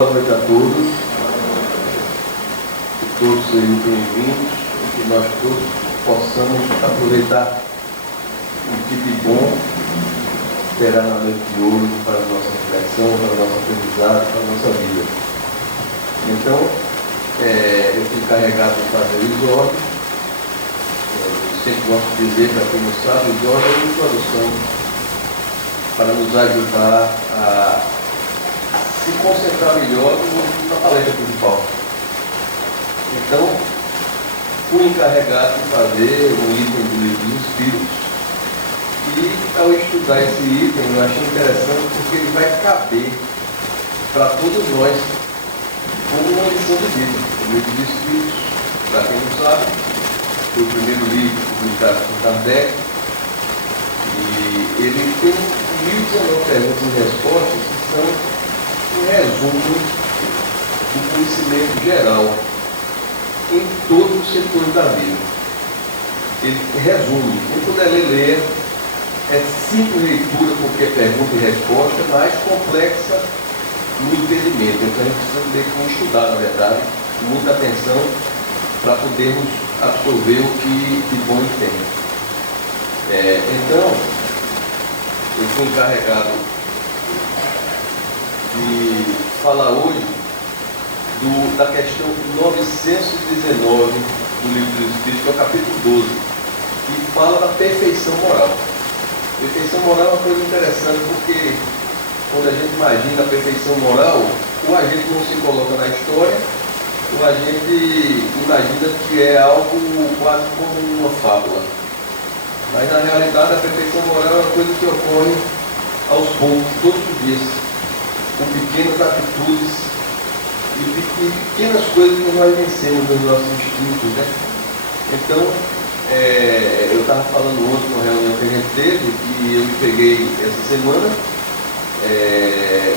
Boa noite a todos, que todos sejam bem-vindos e que nós todos possamos aproveitar o que de bom terá na noite de hoje para a nossa reflexão, para a nossa aprendizagem, para a nossa vida. Então, eu fui encarregado de fazer o exórdio. Eu sempre gosto de dizer, para quem não sabe, o exórdio é uma introdução para nos ajudar a se concentrar melhor na palestra principal. Então, fui encarregado de fazer um item do livro dos Espíritos e, ao estudar esse item, eu achei interessante porque ele vai caber para todos nós como uma lição de vida. O livro dos Espíritos, para quem não sabe, foi o primeiro livro publicado por Kardec e ele tem 1019 perguntas e respostas que são um resumo do conhecimento geral em todos os setores da vida. Ele resume, quem puder ler, é simples leitura porque é pergunta e resposta, mais complexa no entendimento. Então a gente precisa ler como estudar, na verdade, com muita atenção para podermos absorver o que de bom tem. Então, eu fui encarregado de falar hoje da questão 919 do Livro dos Espíritos, que é o capítulo 12, que fala da perfeição moral. Perfeição moral é uma coisa interessante porque quando a gente imagina a perfeição moral, ou a gente não se coloca na história, ou a gente imagina que é algo quase como uma fábula. Mas na realidade a perfeição moral é uma coisa que ocorre aos poucos, todos os dias, com pequenas atitudes e pequenas coisas que nós vencemos nos nossos instintos, né? Então, eu estava falando ontem numa reunião que a gente teve, que eu me peguei essa semana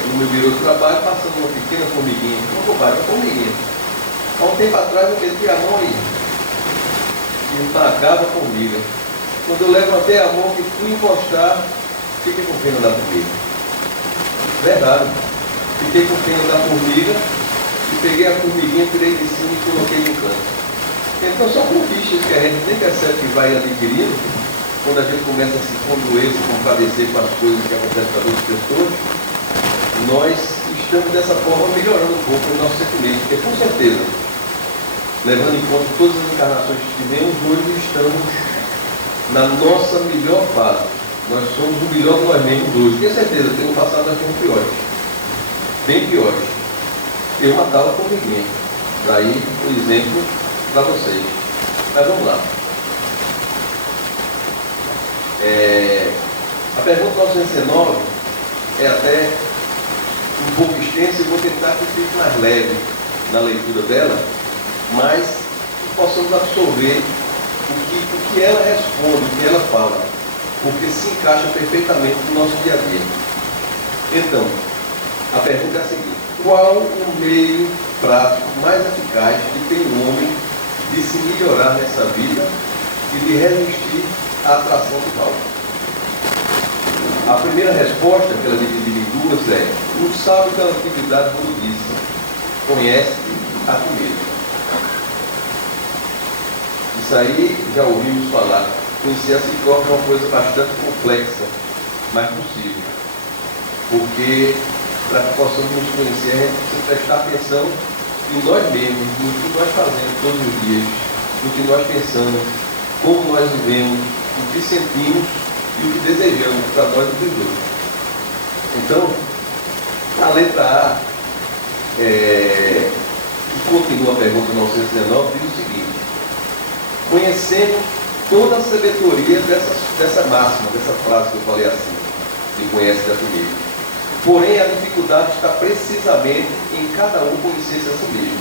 no meu biro de trabalho, passando uma pequena formiguinha, uma bobagem, uma formiguinha. Há um tempo atrás eu meti a mão e empacava a formiga. Quando eu levantei a mão e fui encostar, fiquei com pena da formiga. Verdade. Fiquei com pena da formiga e peguei a formiguinha, tirei de cima e coloquei no canto. Então são conquistas que a gente nem percebe que vai adquirindo quando a gente começa a se condoer, se compadecer com as coisas que acontecem para outras pessoas. Nós estamos dessa forma melhorando um pouco o nosso sentimento, porque com certeza, levando em conta todas as encarnações que tivemos, hoje estamos na nossa melhor fase. Nós somos o melhor de nós mesmos hoje. Tenho certeza, no passado nós fomos piores. Bem piores. Eu matava a formiguinha. Daí, um exemplo para vocês. Mas vamos lá. A pergunta 919 é até um pouco extensa e vou tentar que fique mais leve na leitura dela, mas que possamos absorver o que ela responde, o que ela fala, porque se encaixa perfeitamente no nosso dia a dia. Então, a pergunta é a seguinte: qual o meio prático mais eficaz que tem o homem de se melhorar nessa vida e de resistir à atração do mal? A primeira resposta, que ela divide em duas, é: um sábio pela antiguidade budista, conhece-te a ti mesmo. Isso aí já ouvimos falar. Conhecer a si próprio é uma coisa bastante complexa, mas possível. Porque, para que possamos nos conhecer, a gente precisa prestar atenção em nós mesmos, no que nós fazemos todos os dias, no que nós pensamos, como nós vivemos, o que sentimos e o que desejamos para nós e para os outros. Então, a letra A, que continua a pergunta 919, diz o seguinte: conhecemos toda a sabedoria dessa máxima, dessa frase que eu falei assim, que conhece a si mesmo. Porém, a dificuldade está precisamente em cada um conhecer-se a si mesmo.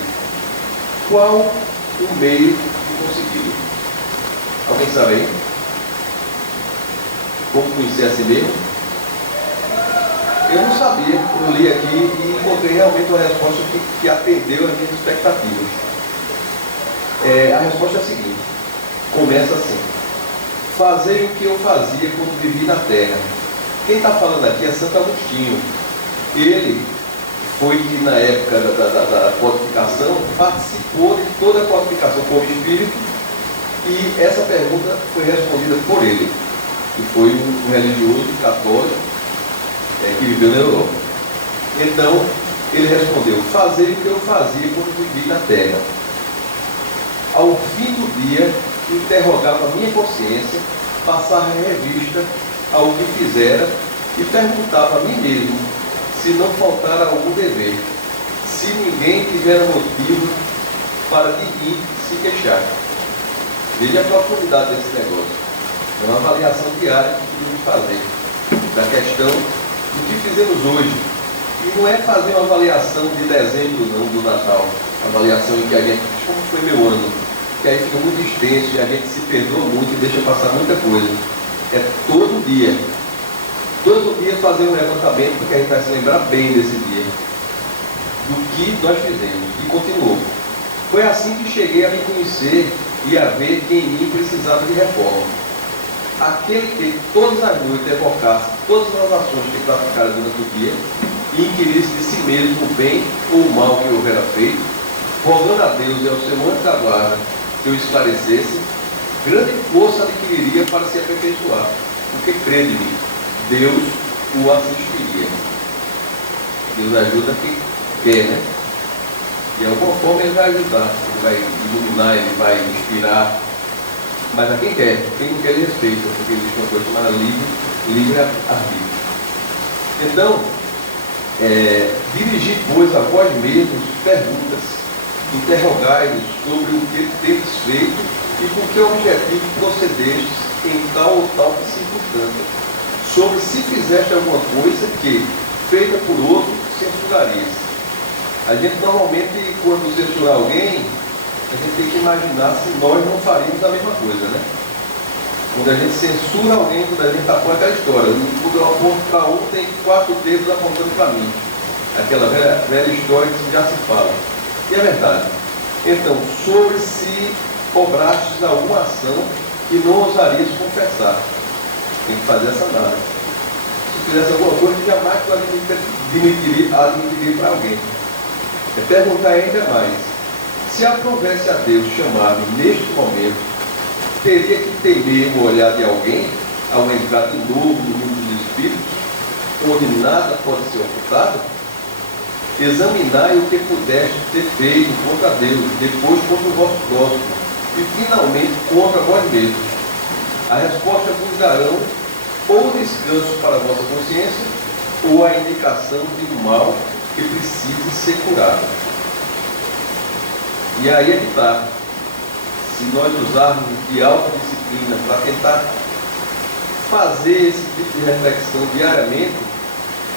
Qual o meio de conseguir? Alguém sabe aí? Como conhecer a si mesmo? Eu não sabia, eu li aqui e encontrei realmente uma resposta que atendeu às minhas expectativas. A resposta é a seguinte: começa assim: fazei o que eu fazia quando vivi na terra. Quem está falando aqui é Santo Agostinho. Ele foi que na época da codificação participou de toda a codificação como espírito, e essa pergunta foi respondida por ele, que foi um religioso católico que viveu na Europa. Então ele respondeu: fazei o que eu fazia quando vivi na terra. Ao fim do dia, interrogava a minha consciência, passava a revista ao que fizera e perguntava a mim mesmo se não faltara algum dever, se ninguém tivera motivo para de mim se queixar. Veja a profundidade desse negócio. É uma avaliação diária que temos que fazer da questão do que fizemos hoje. E não é fazer uma avaliação de dezembro, não, do Natal. Avaliação em que a gente, como foi meu ano, que aí fica muito extenso e a gente se perdoa muito e deixa passar muita coisa. É todo dia. Todo dia fazer um levantamento, porque a gente vai se lembrar bem desse dia, do que nós fizemos. E continuou. Foi assim que cheguei a me conhecer e a ver que em mim precisava de reforma. Aquele que todas as noites evocasse todas as ações que praticara durante o dia e inquirisse de si mesmo o bem ou o mal que houvera feito, rogando a Deus e ao seu anjo da guarda que o esclarecesse, grande força adquiriria para se aperfeiçoar, porque crê de mim, Deus o assistiria. Deus ajuda quem quer, né? De alguma forma ele vai ajudar, ele vai iluminar, ele vai inspirar, mas a quem quer, quem não quer ele respeita, porque existe uma coisa chamada livre-arbítrio. Então, dirigir, pois, a vós mesmos perguntas, interrogai-vos sobre o que tendes feito e com que objetivo procedestes em tal ou tal circunstância, sobre se fizeste alguma coisa que, feita por outro, censuraria. A gente normalmente, quando censurar alguém, a gente tem que imaginar se nós não faríamos a mesma coisa, né? Quando a gente censura alguém, quando a gente aponta aquela história, quando eu aponto para um, tem 4 dedos apontando para mim. Aquela velha história que já se fala. E é verdade. Então, sobre se obrastes alguma ação que não ousarias confessar. Tem que fazer essa análise. Se fizesse alguma coisa, jamais tu admitiria para alguém. É perguntar ainda mais: se aprovesse a Deus chamar-me neste momento, teria que temer o olhar de alguém ao entrar de novo no mundo dos espíritos, onde nada pode ser ocultado? Examinai o que pudeste ter feito contra Deus, depois contra o vosso próximo, e finalmente contra vós mesmos. A resposta vos darão ou descanso para a vossa consciência, ou a indicação de um mal que precise ser curado. E aí é que está. Se nós usarmos de autodisciplina para tentar fazer esse tipo de reflexão diariamente,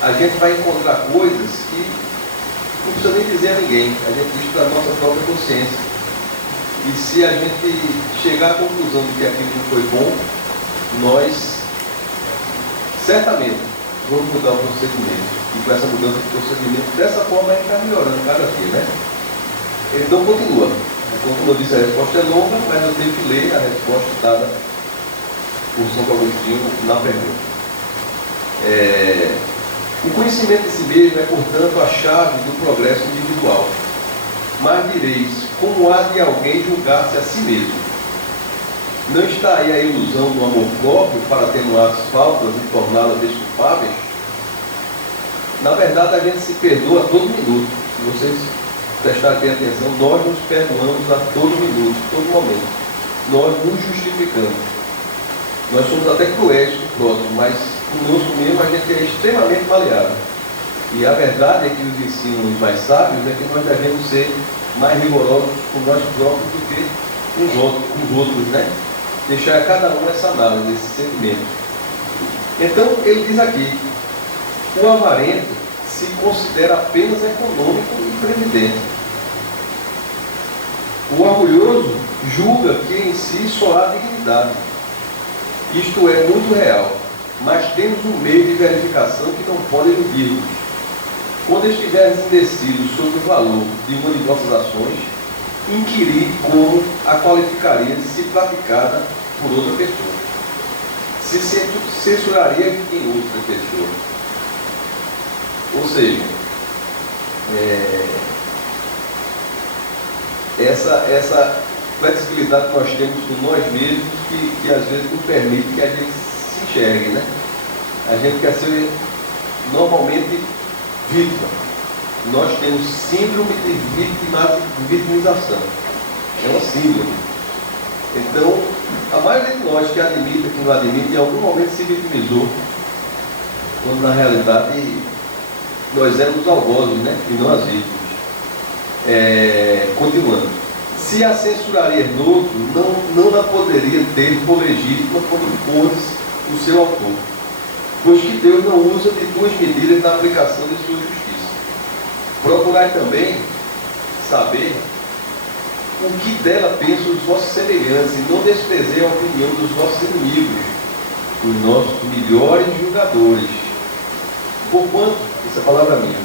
a gente vai encontrar coisas que não precisa nem dizer a ninguém, a gente diz para a nossa própria consciência. E se a gente chegar à conclusão de que aquilo não foi bom, nós certamente vamos mudar o procedimento. E com essa mudança de procedimento, dessa forma a gente está melhorando cada dia, né? Então continua. Como eu disse, a resposta é longa, mas eu tenho que ler a resposta dada por São Agostinho na pergunta. O conhecimento de si mesmo é, portanto, a chave do progresso individual. Mas direis, como há de alguém julgar-se a si mesmo? Não está aí a ilusão do amor próprio para atenuar as faltas e torná-las desculpáveis? Na verdade, a gente se perdoa a todo minuto. Se vocês prestarem bem atenção, nós nos perdoamos a todo minuto, a todo momento. Nós nos justificamos. Nós somos até cruéis com o próximo, mas conosco mesmo a gente é extremamente maleável. E a verdade é que os ensinos mais sábios é que nós devemos ser mais rigorosos com nós próprios do que com os outros, né? Deixar a cada um essa análise, esse sentimento. Então, ele diz aqui: o avarento se considera apenas econômico e previdente. O orgulhoso julga que em si só há dignidade. Isto é muito real, mas temos um meio de verificação que não pode eludir-nos. Quando estiveres indeciso sobre o valor de uma de vossas ações, inquirir como a qualificaria de se praticada por outra pessoa. Se censuraria em outra pessoa. Ou seja, essa flexibilidade que nós temos com nós mesmos, que às vezes não permite que a gente se enxergue, né? A gente quer ser normalmente vítima. Nós temos síndrome de vitimização. É uma síndrome. Então, a maioria de nós que admite, que não admite, em algum momento se vitimizou, quando na realidade nós éramos algozes, né? E não as vítimas. Continuando. Se a censuraria noutro, não la poderia ter por legítima quando fores o seu autor. Pois que Deus não usa de tuas medidas na aplicação de sua justiça. Procurai também saber o que dela pensam os vossos semelhantes, e não desprezei a opinião dos vossos inimigos, os nossos melhores julgadores. Porquanto, essa palavra minha,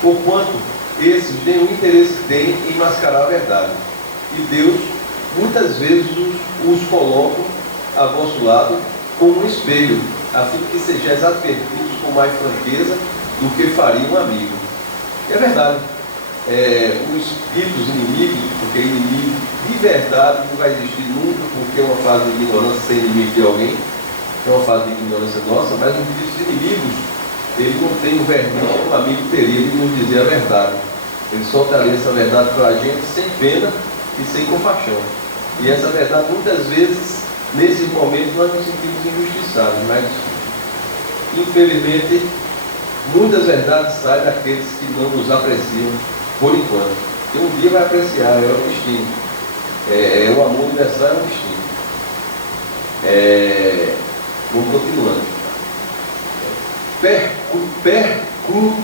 porquanto esses nenhum interesse têm em mascarar a verdade. E Deus, muitas vezes, os coloca a vosso lado como um espelho, a fim de que sejais advertidos com mais franqueza do que faria um amigo. E é verdade. Os espíritos inimigos, porque inimigo de verdade não vai existir nunca, porque é uma fase de ignorância sem inimigo de alguém, é uma fase de ignorância nossa, mas os espíritos inimigos, ele não tem o verniz que um amigo teria de nos dizer a verdade. Ele soltaria essa verdade para a gente sem pena e sem compaixão. E essa verdade, muitas vezes, nesses momentos, nós nos sentimos injustiçados, mas, infelizmente, muitas verdades saem daqueles que não nos apreciam por enquanto. E um dia vai apreciar, é o destino. O amor universal é um destino. Vamos continuando.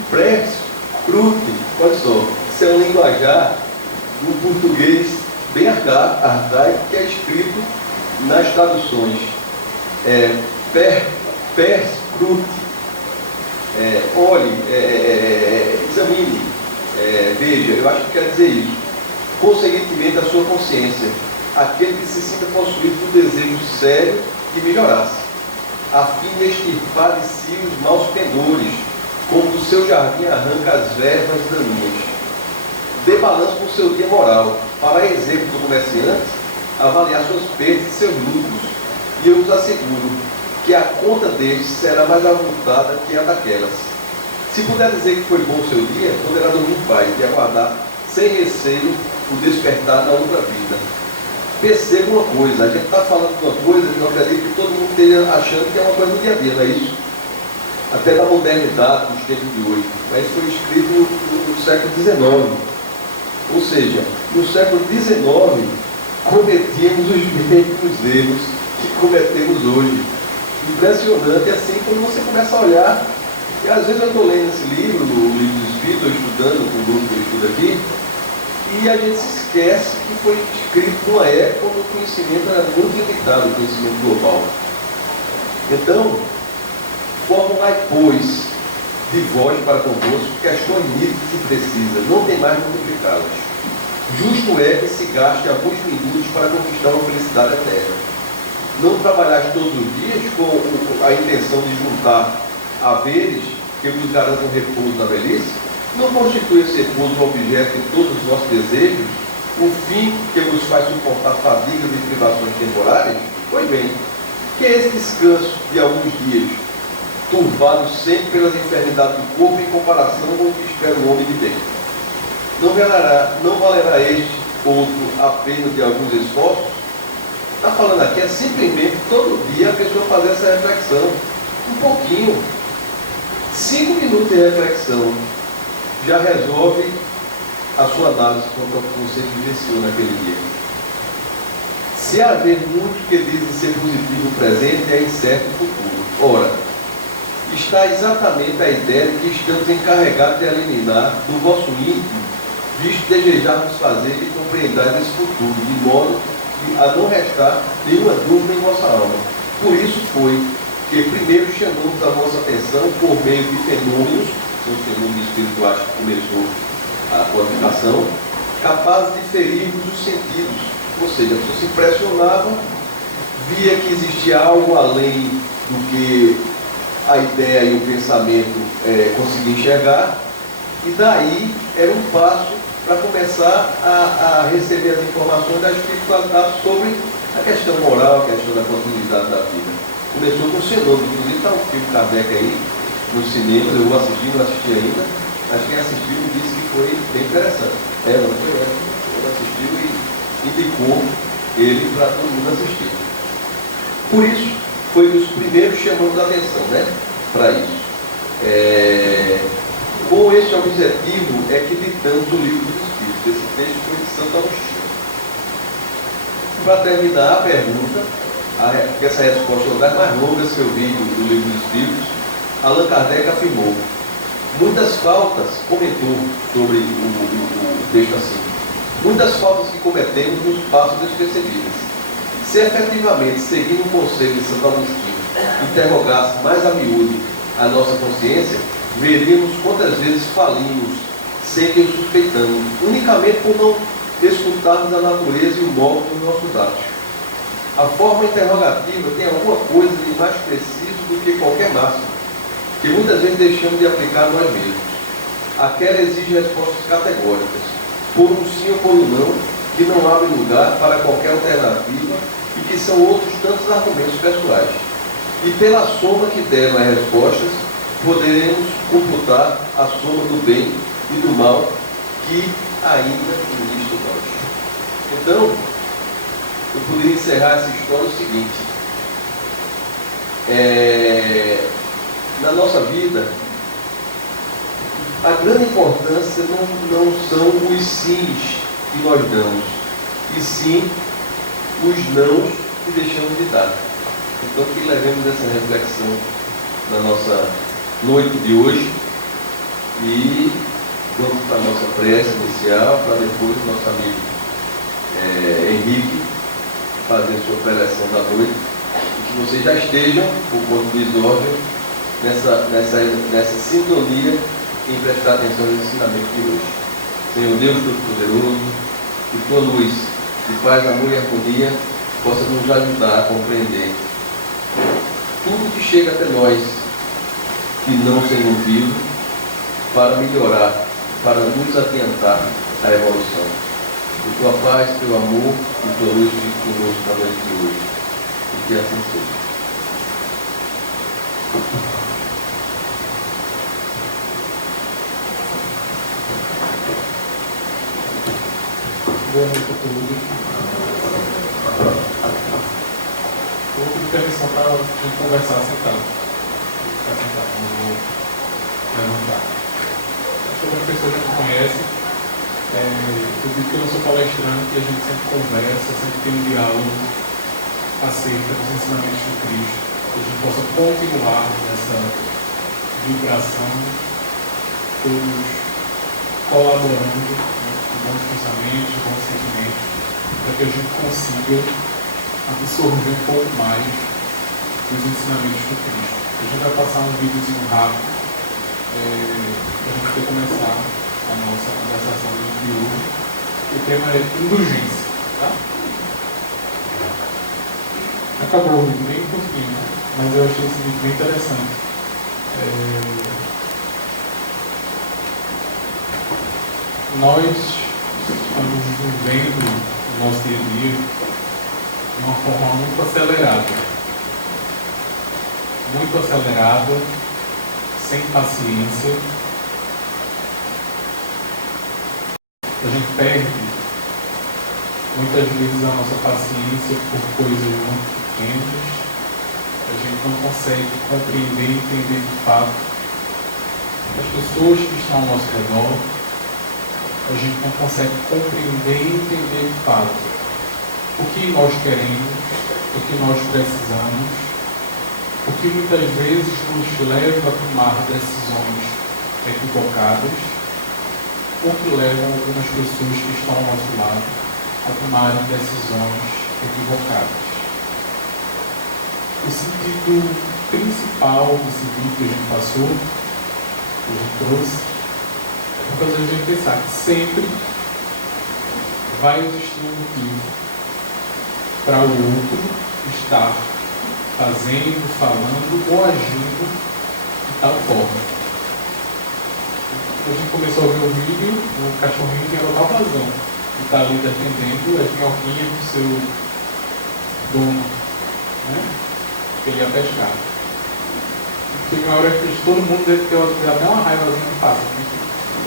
Percrute, olha só, isso é um linguajar do português bem arcaico, que é escrito nas traduções. Perscrute, olhe, examine, veja, eu acho que quer dizer isso. Consequentemente, a sua consciência, aquele que se sinta possuído do desejo sério de melhorar-se, a fim de extirpar de si os maus pendores, como do seu jardim arranca as ervas daninhas. Dê balanço com o seu dia moral, para exemplo do comerciante, avaliar suas perdas e seus lucros, e eu vos asseguro que a conta deles será mais avultada que a daquelas. Se puder dizer que foi bom o seu dia, poderá dormir em paz e aguardar sem receio o despertar da outra vida. Perceba uma coisa, a gente está falando de uma coisa que eu acredito que todo mundo esteja achando que é uma coisa do dia a dia, não é isso? Até da modernidade, dos tempos de hoje. Mas foi escrito no século XIX. Ou seja, no século XIX, cometíamos os mesmos erros que cometemos hoje. Impressionante, assim, quando você começa a olhar. E às vezes eu estou lendo esse livro, o livro dos Espíritos, estou estudando com o grupo que eu estudo aqui, e a gente se esquece que foi escrito numa época onde o conhecimento era muito limitado, o conhecimento global. Então, formulai, pois, de vós para convosco questões nítidas e precisas, não tem mais multiplicá-las. Justo é que se gaste alguns minutos para conquistar uma felicidade eterna. Não trabalhais todos os dias com a intenção de juntar haveres que vos garantam repouso na velhice? Não constitui esse repouso o objeto de todos os vossos desejos, o fim que vos faz suportar fadigas e privações temporárias? Pois bem, que é esse descanso de alguns dias, turbados sempre pelas enfermidades do corpo em comparação com o que espera o homem de bem? Não valerá este outro a pena de alguns esforços? Está falando aqui, é simplesmente todo dia a pessoa fazer essa reflexão, um pouquinho, 5 minutos de reflexão, já resolve a sua análise quanto ao que você vivenciou naquele dia. Se haver muito que dizem ser positivo no presente, é incerto o futuro. Ora, está exatamente a ideia de que estamos encarregados de eliminar do vosso íntimo, visto desejarmos fazer e compreender esse futuro, de modo a não restar nenhuma dúvida em vossa alma. Por isso foi que primeiro chamamos a vossa atenção por meio de fenômenos, são os fenômenos espirituais que começou a codificação, capazes de ferir-vos os sentidos. Ou seja, a pessoa se impressionava, via que existia algo além do que a ideia e o pensamento conseguiam enxergar, E daí era um passo para começar a receber as informações da espiritualidade sobre a questão moral, a questão da continuidade da vida. Começou com o cenoura, inclusive está um filme Kardec aí, nos cinemas, eu vou assistir, não assisti ainda, mas quem assistiu disse que foi bem interessante. Ela foi ela, ela assistiu e indicou ele para todo mundo assistir. Por isso, foi um dos primeiros chamando a atenção, né, para isso. Com esse objetivo é que ditamos o Livro dos Espíritos. Esse texto foi de Santo Agostinho. Para terminar a pergunta, porque essa resposta é uma das mais longas que eu vi do Livro dos Espíritos, Allan Kardec afirmou: muitas faltas, comentou sobre o texto assim, muitas faltas que cometemos nos passam despercebidas. Se efetivamente, seguindo o conselho de Santo Agostinho, interrogasse mais a miúdo a nossa consciência, veríamos quantas vezes falimos sem que o suspeitamos, unicamente por não escutarmos a natureza e o modo dos nossos atos. A forma interrogativa tem alguma coisa de mais preciso do que qualquer máxima, que muitas vezes deixamos de aplicar nós mesmos. Aquela exige respostas categóricas, por um sim ou por um não, que não abre lugar para qualquer alternativa e que são outros tantos argumentos pessoais. E pela soma que deram as respostas, poderemos computar a soma do bem e do mal que ainda existe em nós. Então, eu poderia encerrar essa história o seguinte: na nossa vida, a grande importância não são os sims que nós damos, e sim os nãos que deixamos de dar. Então, que levemos essa reflexão na nossa noite de hoje e vamos para a nossa prece inicial, para depois o nosso amigo Henrique fazer sua preleção da noite, e que vocês já estejam, por conta do desordem, nessa sintonia em prestar atenção aos ensinamentos de hoje. Senhor Deus Todo-Poderoso, que tua luz de paz, amor e harmonia possa nos ajudar a compreender tudo que chega até nós e não sem motivo, para melhorar, para nos adiantar a evolução. Que tua paz, teu amor e tua luz fique conosco na noite de hoje. E que assim seja. Boa noite a todos. Eu vou pedir permissão para a gente conversar sentado. Ficar sentado, não vou levantar. Acho que algumas pessoas já me conhecem. Eu digo que eu não sou palestrante e a gente sempre conversa, sempre tem um diálogo acerca dos ensinamentos de Cristo. Que a gente possa continuar nessa vibração, todos colaborando com bons pensamentos, bons sentimentos, para que a gente consiga absorver um pouco mais dos ensinamentos de Cristo. A gente vai passar um videozinho rápido para a gente poder começar a nossa conversação de hoje. O tema é indulgência, tá? Acabou o vídeo bem curtinho, né? Mas eu achei esse vídeo bem interessante. Nós estamos vivendo o nosso dia a dia de uma forma muito acelerada, sem paciência. A gente perde muitas vezes a nossa paciência por coisas muito pequenas. A gente não consegue compreender e entender de fato as pessoas que estão ao nosso redor. A gente não consegue compreender e entender de fato o que nós queremos, o que nós precisamos, o que muitas vezes nos leva a tomar decisões equivocadas, ou que levam algumas pessoas que estão ao nosso lado a tomarem decisões equivocadas. O sentido principal desse vídeo que a gente passou, que a gente trouxe, é fazer a gente pensar que sempre vai existir um motivo para o outro estar fazendo, falando ou agindo de tal forma. a gente começou a ver o vídeo, o cachorrinho tinha total razão. Ele está ali defendendo as minhoquinhas do seu dono, né? Que ele ia pescar. Teve uma hora que todo mundo deve ter até uma raivazinha do pássaro,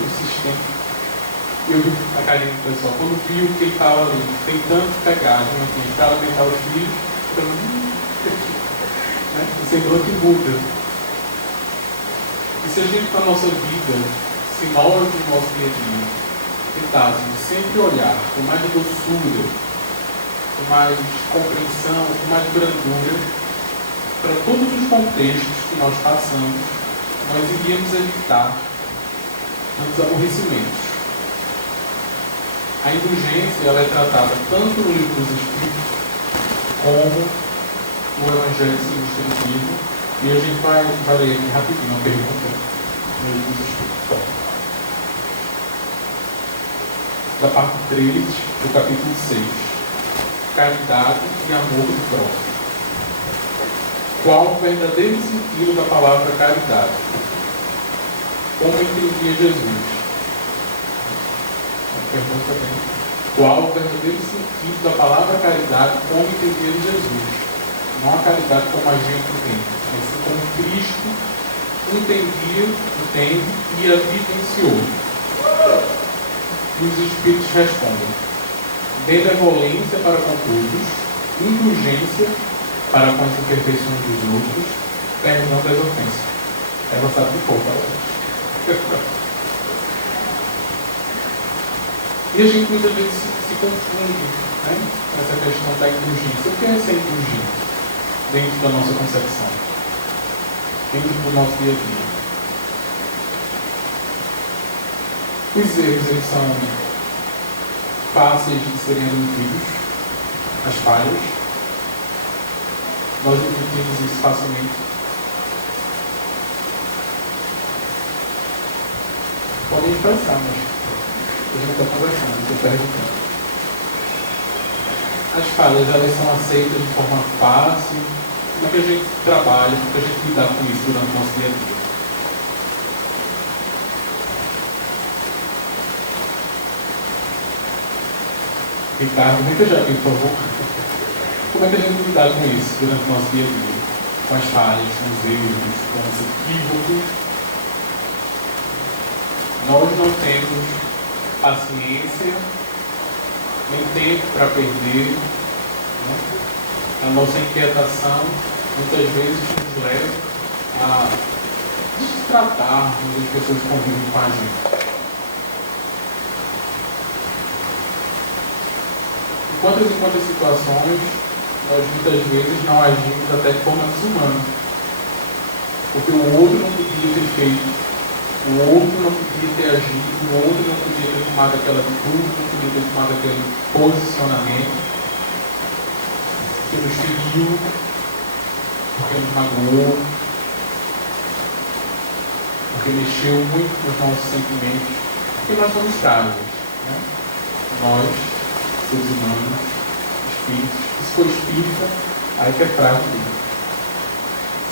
insistente. E eu vi a carinha do pessoal, quando viu que ele estava ali tentando pegar as minhoquinhas para alimentar os filhos, né? Você entrou que muda. E se a gente, na nossa vida, se nós, no nosso dia a dia, tentássemos sempre olhar com mais doçura, com mais compreensão, com mais brandura, para todos os contextos que nós passamos, nós iríamos evitar muitos aborrecimentos. A indulgência ela é tratada tanto no Livro dos Espíritos como no Evangelho segundo o Espiritismo, e a gente vai ler aqui rapidinho uma pergunta no Livro dos Espíritos. Da parte 3 do capítulo 6. Caridade e amor do próximo. Qual o verdadeiro sentido da palavra caridade? Como entendia Jesus? Pergunta bem. Qual o verdadeiro sentido da palavra caridade como entendia Jesus? Não a caridade como a gente entende, mas como Cristo entendia, entende e a vivenciou. E os Espíritos respondem: benevolência para com todos, indulgência para com as imperfeições dos outros, perdão das ofensas. Ela sabe de pouco, galera. E a gente muitas vezes se confunde, né, nessa questão da indulgência. O que é ser indulgente dentro da nossa concepção? Dentro do nosso dia a dia? Os erros, eles são fáceis de serem admitidos, as falhas. Nós admitimos isso facilmente. Podem expressar, mas a gente está conversando, estou perguntando. As falhas, elas são aceitas de forma fácil? Como é que a gente trabalha, como é que a gente lida com isso durante o nosso dia a dia? Ricardo, vem já aqui, por favor. Como é que a gente lida com isso durante o nosso dia a dia? Com as falhas, com os erros, com os equívocos? Nós não temos paciência, nem tempo para perder, né? A nossa inquietação muitas vezes nos leva a destratarmos as pessoas que convivem com a gente. Em quantas situações nós muitas vezes não agimos até de forma desumana, porque o outro não podia ter feito, o outro não podia ter agido, o outro não podia ter tomado aquela atitude, não podia ter tomado aquele posicionamento, porque nos feriu, porque nos magoou, porque mexeu muito nos nossos sentimentos, porque nós somos frágeis, né? Nós, seres humanos, espíritos, se for espírita, aí que é frágil mesmo.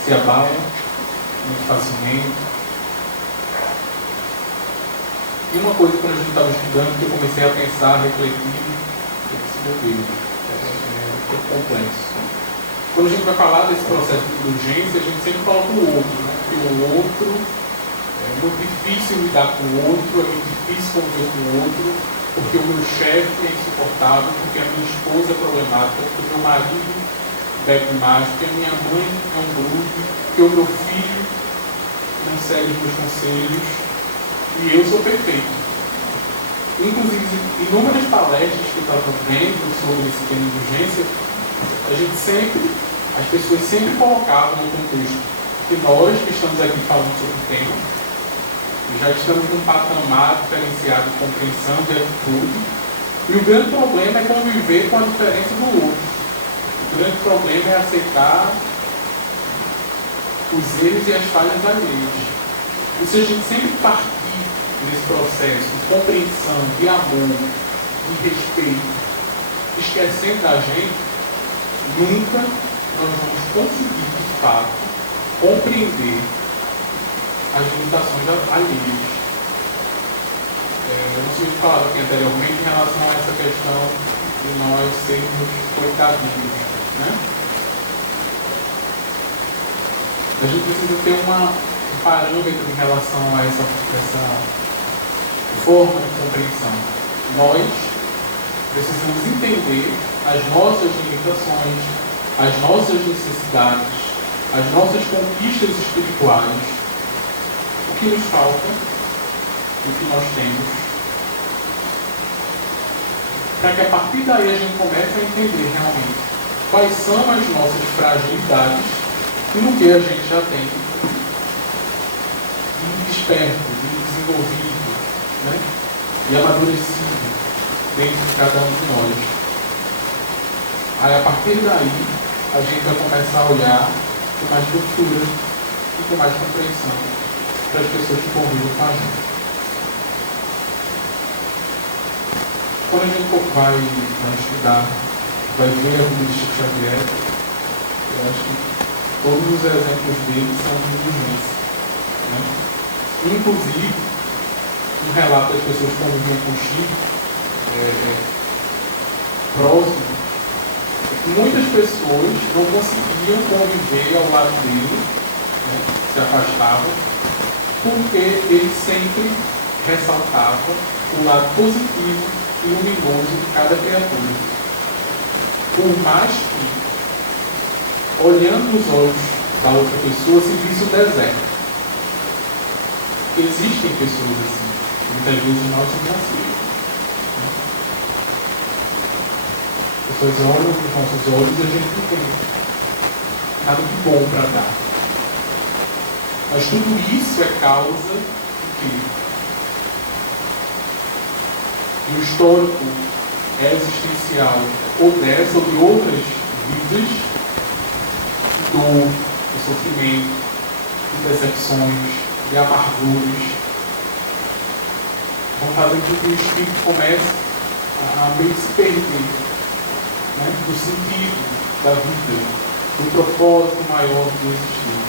Se abala muito facilmente. E uma coisa que quando a gente estava estudando, que eu comecei a pensar, a refletir, eu disse, meu Deus, é complexo. Quando a gente vai falar desse processo de indulgência, a gente sempre fala com o outro, né? Porque o outro, é muito difícil lidar com o outro, é muito difícil conviver com o outro, porque o meu chefe é insuportável, porque a minha esposa é problemática, porque o meu marido bebe mais, porque a minha mãe é um grupo, porque o meu filho não segue os meus conselhos. E eu sou perfeito. Inclusive, inúmeras palestras que eu estava vendo sobre esse tema de urgência, as pessoas sempre colocavam no contexto que nós que estamos aqui falando sobre o tema, já estamos num patamar diferenciado de compreensão, de atitude, e o grande problema é conviver com a diferença do outro. O grande problema é aceitar os erros e as falhas alheias. E se a gente sempre partir nesse processo de compreensão, de amor, de respeito, esquecendo da gente, nunca nós vamos conseguir, de fato, compreender as limitações alheias. nós tínhamos falado aqui anteriormente em relação a essa questão de nós sermos coitadinhos, né? A gente precisa ter um parâmetro em relação a essa forma de compreensão. Nós precisamos entender as nossas limitações, as nossas necessidades, as nossas conquistas espirituais, o que nos falta, o que nós temos, para que a partir daí a gente comece a entender realmente quais são as nossas fragilidades e no que a gente já tem de desperto, de desenvolvido, né? E amadurecido dentro de cada um de nós. Aí a partir daí a gente vai começar a olhar com mais doçura e com mais compreensão para as pessoas que convivem com a gente. Quando a gente vai estudar, vai ver a vida de Chico Xavier, eu acho que todos os exemplos dele são de indulgência, né? Inclusive, um relato das pessoas que conviviam com Chico, próximo, é que muitas pessoas não conseguiam conviver ao lado dele, né? Se afastavam, porque ele sempre ressaltava o lado positivo e luminoso de cada criatura. Por mais que, olhando nos olhos da outra pessoa, se visse o deserto. Existem pessoas assim. Muitas vezes nós somos assim. As pessoas olham nos nossos olhos e a gente não tem nada de bom para dar. Mas tudo isso é causa de quê? E o histórico existencial ou dessa ou de outras vidas, de dor, de sofrimento, de decepções, de amarguras, vão fazer com que o espírito comece a meio que se perder, né, do sentido da vida, do propósito maior de existir.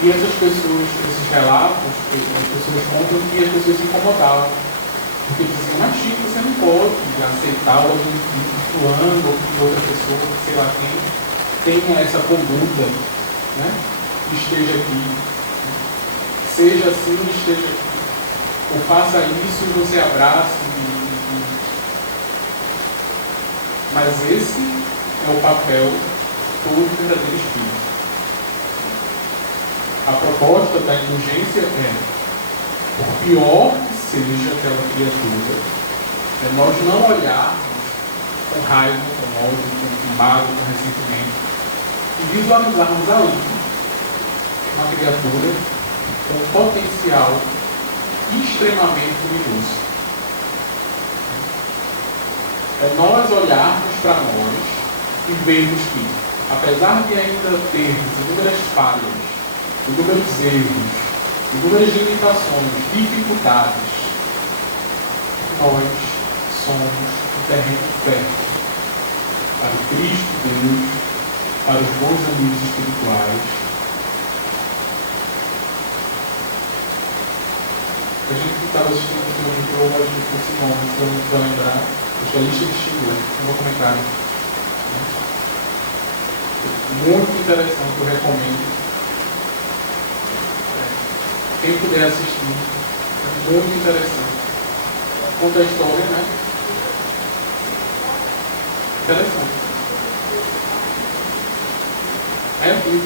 E essas pessoas, esses relatos, as pessoas contam que as pessoas se incomodavam. Porque diziam, mas Chico, você não pode aceitar o objetivo de fulano ou de outra pessoa, sei lá quem, tenha essa conduta, né? Esteja aqui. Seja assim, esteja aqui. Ou faça isso e você abraça. Mas esse é o papel todo do verdadeiro espírito. A proposta da indulgência é, por pior seja aquela criatura, nós não olharmos com raiva, com ódio, com mágoa, com ressentimento, e visualizarmos ali uma criatura com um potencial extremamente luminoso. É nós olharmos para nós e vermos que, apesar de ainda termos inúmeras falhas, inúmeros erros, inúmeras limitações, dificuldades, nós somos um terreno fértil para o Cristo Deus, para os bons amigos espirituais. A gente que estava assistindo o filme que eu acho que esse nome, se eu não quiser lembrar, acho que é a lista de Schindler, um documentário. Muito interessante, eu recomendo. Quem puder assistir, é muito interessante. Conta a história, né? Interessante. É aqui.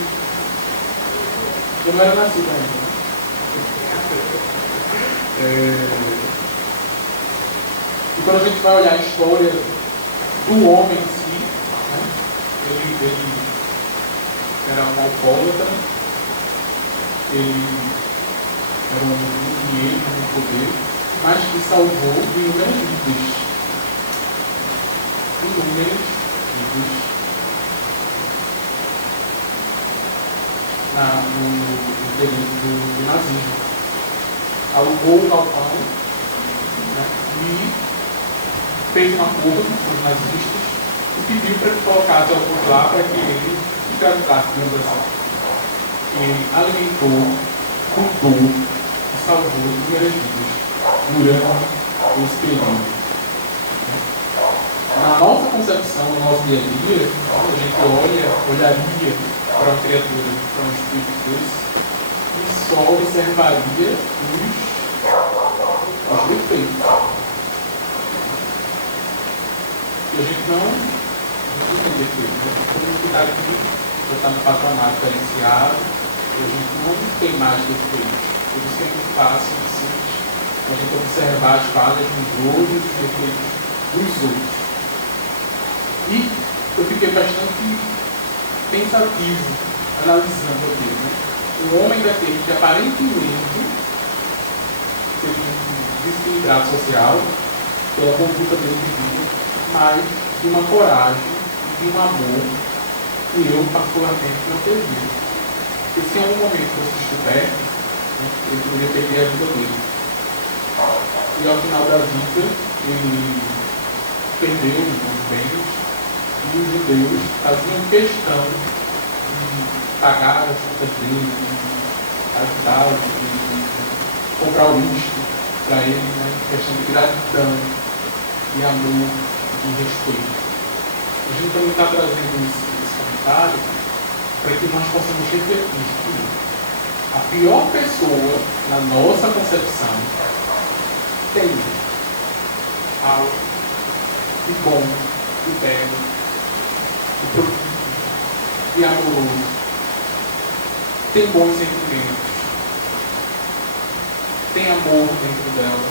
Eu não era nascido ainda. E quando a gente vai olhar a história do homem em si, né? Ele era um alcoólatra, ele era um dinheiro, um poder, mas que salvou inúmeras vidas. Inúmeras vidas no período do nazismo. Alugou o galpão, né, e fez uma curva com os nazistas e pediu para que colocasse alguns lá para que ele escravizasse, digamos assim. Ele alimentou, cuidou e salvou inúmeras vidas. durante esse período. Na nossa concepção, no nosso dia a dia, a gente olharia para uma criatura, para um espírito desse, e só observaria os defeitos. E a gente não tem defeitos. Todo mundo que está aqui já está no patamar diferenciado, e a gente não tem mais defeitos. Por isso que é muito fácil assim, a gente observar as falhas dos outros e os defeitos dos outros. E eu fiquei bastante pensativo, analisando aquilo. Né? Um homem daquele que aparentemente teve um desequilibrado social, pela conduta dele de vida, mas de uma coragem e de um amor que eu particularmente não perdi. Porque se em algum momento fosse descoberto, ele poderia perder a vida dele. E ao final da vida, ele perdeu os bens, e os judeus faziam questão de pagar as contas dele, de ajudá-lo, de comprar o uísque para ele, né? Questão de gratidão, de amor, de respeito. A gente também está trazendo esse comentário para que nós possamos refletir que a pior pessoa, na nossa concepção, tem algo de bom, de belo, e amoroso, tem bons sentimentos, tem amor dentro dela,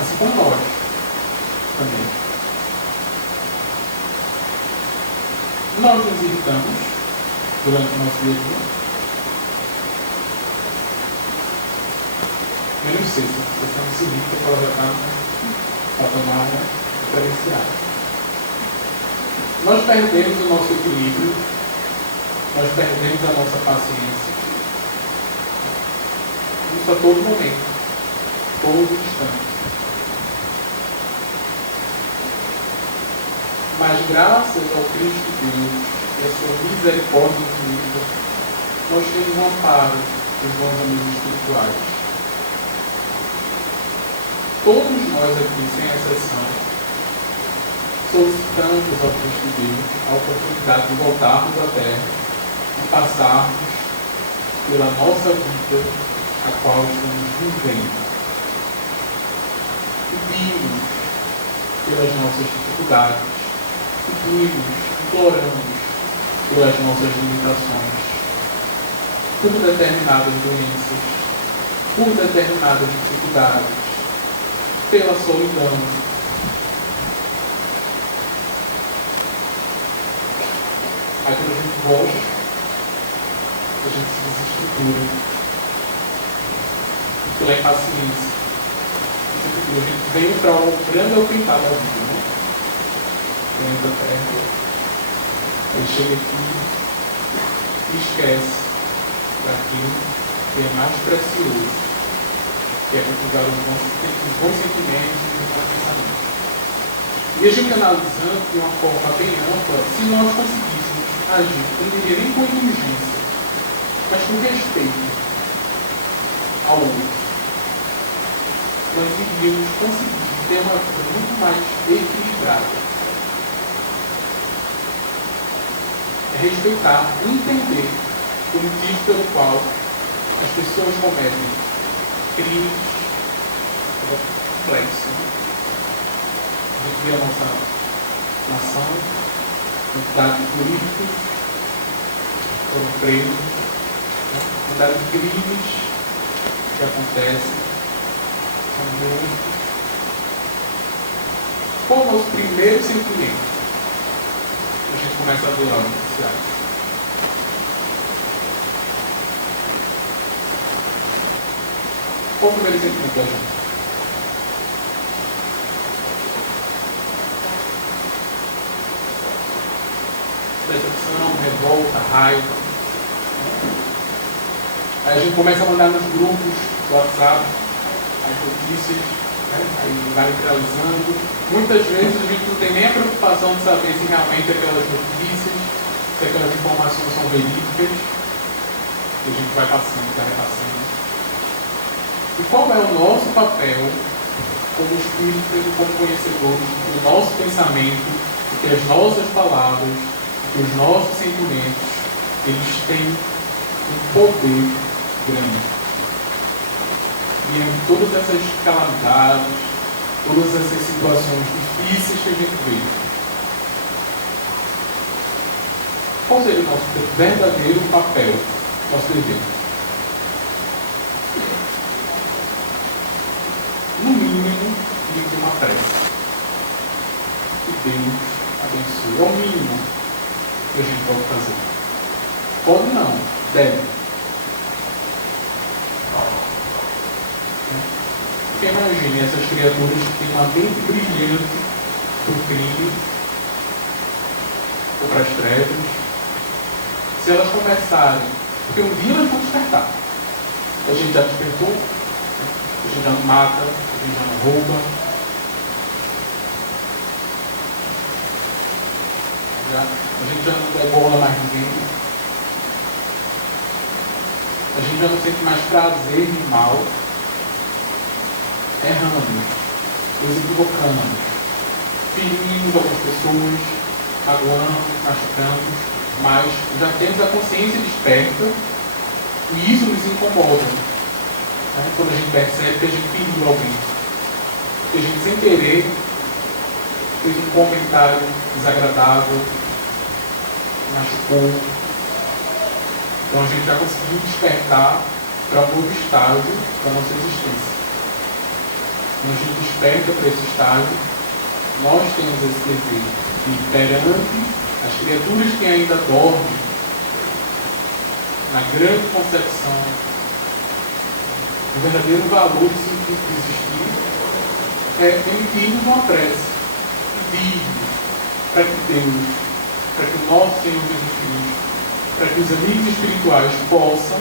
assim como nós também. Nós nos irritamos durante o nosso dia a dia. Eu não sei se você não se irrita para já estar patamar diferenciado. Nós perdemos o nosso equilíbrio, nós perdemos a nossa paciência. Isso a todo momento, todo instante. Mas graças ao Cristo Deus e a sua misericórdia infinita, nós temos um amparo dos bons amigos espirituais. Todos nós aqui, sem exceção, solicitamos ao Cristo Deus a oportunidade de voltarmos à Terra e passarmos pela nossa vida a qual estamos vivendo. Pedimos pelas nossas dificuldades, pedimos, imploramos pelas nossas limitações, por determinadas doenças, por determinadas dificuldades, pela solidão. Aí quando a gente volta, a gente se desestrutura pela impaciência. A gente veio para o grande alcançar da vida, né? Vem da terra, aí chega aqui e esquece daquilo que é mais precioso, que é cultivar os bons sentimentos e os bons pensamentos. E a gente analisando de uma forma bem ampla, se nós conseguíssemos agir, eu não diria nem com indulgência, mas com respeito ao outro, nós iríamos conseguir ter uma vida muito mais equilibrada. É respeitar, entender o motivo pelo qual as pessoas cometem crimes complexos. A gente vê a nossa nação, a quantidade de políticos foram presos, a quantidade de crimes que acontecem, são muitos. Qual é o nosso primeiro sentimento? A gente começa a ver lá no noticiário. Qual o primeiro sentimento da gente? Decepção, revolta, raiva. Aí a gente começa a mandar nos grupos do WhatsApp as notícias, né? Aí vai viralizando. Muitas vezes a gente não tem nem a preocupação de saber se realmente aquelas notícias, se aquelas informações são verídicas. que a gente vai passando, vai repassando. E qual é o nosso papel como espírito, como conhecedores, do nosso pensamento, que as nossas palavras, que os nossos sentimentos, eles têm um poder grande. E em todas essas calamidades, todas essas situações difíceis que a gente vê, qual seria o nosso verdadeiro papel, nosso dever? No mínimo, de uma prece. Que Deus abençoe. É o mínimo que a gente pode fazer. Pode não, deve. Porque imagine essas criaturas que têm uma mente brilhante para o crime ou para as trevas. Se elas começarem, porque um dia elas vão despertar. A gente já despertou, a gente já não mata, a gente já não rouba. A gente já não debola mais ninguém. A gente já não sente mais prazer no mal. Erramos, nos equivocamos, ferimos algumas pessoas, magoamos, machucamos, mas já temos a consciência desperta e isso nos incomoda. Quando a gente percebe que a gente feriu alguém, que a gente sem querer fez um comentário desagradável, machucou. Então a gente já conseguiu despertar para um novo estágio da nossa existência. Quando a gente desperta para esse estágio, nós temos esse dever de, perante as criaturas que ainda dormem na grande concepção do verdadeiro valor e sentido de existir, é emitirmos uma prece, pedir para que Deus, para que o nosso Senhor Jesus Cristo, para que os amigos espirituais possam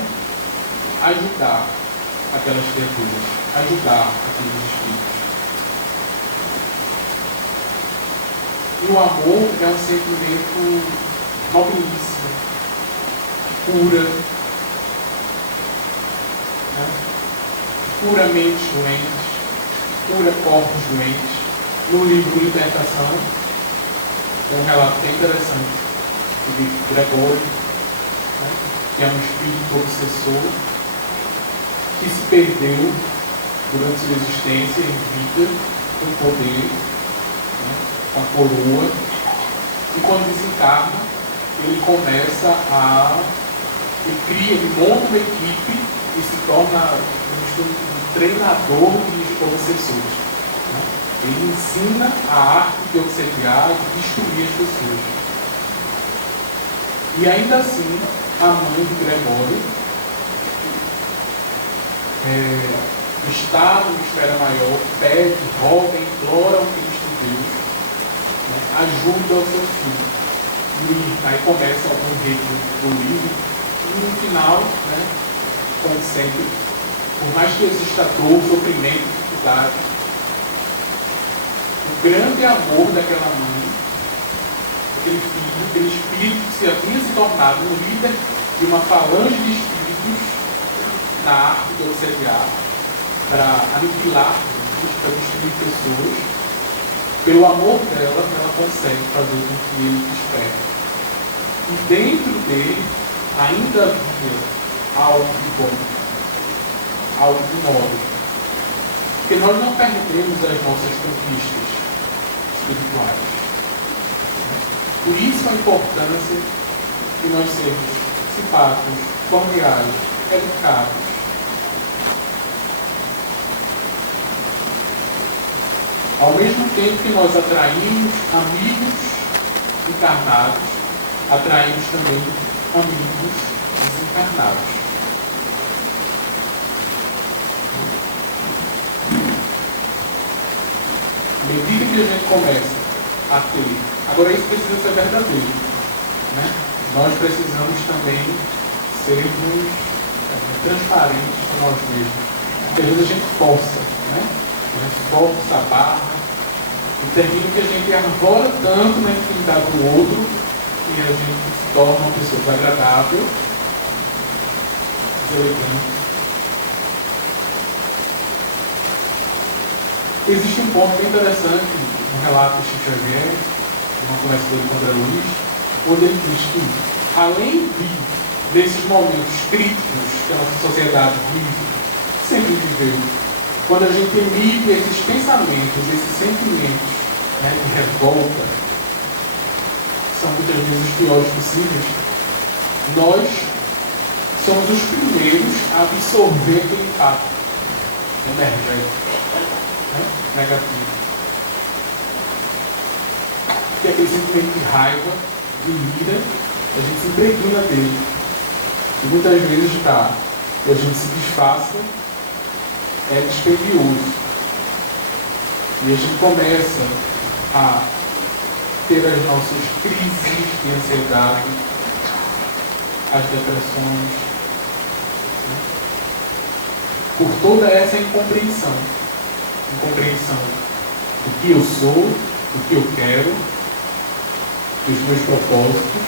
ajudar aquelas criaturas, ajudar aqueles espíritos. E o amor é um sentimento nobilíssimo, que cura, né? Cura mentes doentes, cura corpos doentes. No livro Libertação, tem um relato bem interessante de Gregório, né? Que é um espírito obsessor, que se perdeu durante sua existência em vida, com poder, né, com a coroa, e quando desencarna, ele cria, ele monta uma equipe e se torna um treinador de obsessores. Né? Ele ensina a arte de obsediar, de destruir as pessoas. E ainda assim, a mãe de Gregório, está no esfera maior, pede, roga, implora ao Cristo Deus, né, ajuda ao seu filho. E aí começa o enredo do livro, e no final, né, como sempre, por mais que exista dor, sofrimento, dificuldade, o grande amor daquela mãe, aquele filho, aquele espírito que havia se tornado um líder de uma falange de espíritos na arte de obsediar, para aniquilar, para destruir pessoas, pelo amor dela, ela consegue fazer com que ele desperte. E dentro dele ainda havia algo de bom, algo de nobre. Porque nós não perdemos as nossas conquistas espirituais. Por isso a importância de nós sermos simpáticos, familiares, educados. Ao mesmo tempo que nós atraímos amigos encarnados, atraímos também amigos desencarnados. À medida que a gente começa a ter, agora isso precisa ser verdadeiro, né? Nós precisamos também sermos transparentes com nós mesmos. Porque às vezes a gente força, né? A gente força a barra e termina que a gente arvora tanto na intimidade do outro que a gente se torna uma pessoa desagradável celebrando. Existe um ponto bem interessante no relato de Chico Xavier, uma conversa dele com André Luiz, onde ele diz que, além desses momentos críticos que a nossa sociedade vive, sempre viveu, quando a gente emite esses pensamentos, esses sentimentos, né, de revolta, que são muitas vezes os piores possíveis, nós somos os primeiros a absorver aquele impacto energético, né, negativo. Que é aquele sentimento de raiva, de ira, a gente se impregna dele. E muitas vezes, para a gente se desfaça, é dispendioso. E a gente começa a ter as nossas crises de ansiedade, as depressões, né? Por toda essa incompreensão. Incompreensão do que eu sou, do que eu quero, dos meus propósitos,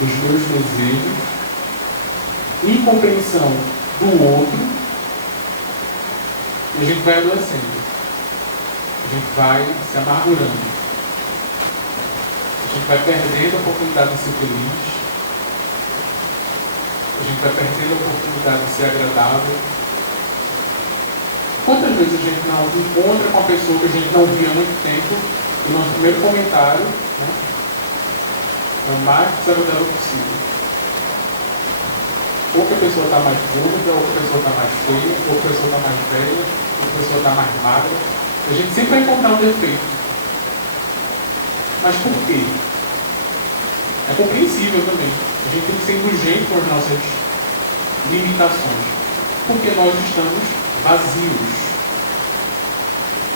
dos meus desejos, incompreensão do outro, e a gente vai adoecendo, a gente vai se amargurando, a gente vai perdendo a oportunidade de ser feliz, a gente vai perdendo a oportunidade de ser agradável. Quantas vezes a gente não encontra com uma pessoa que a gente não via há muito tempo, e o nosso primeiro comentário, né, é o mais desagradável possível. Ou que a pessoa está mais gorda, ou que a pessoa está mais feia, ou que a pessoa está mais velha, ou que a pessoa está mais magra. A gente sempre vai encontrar um defeito. Mas por quê? É compreensível também. A gente tem que ser indulgente com as nossas limitações. Porque nós estamos vazios.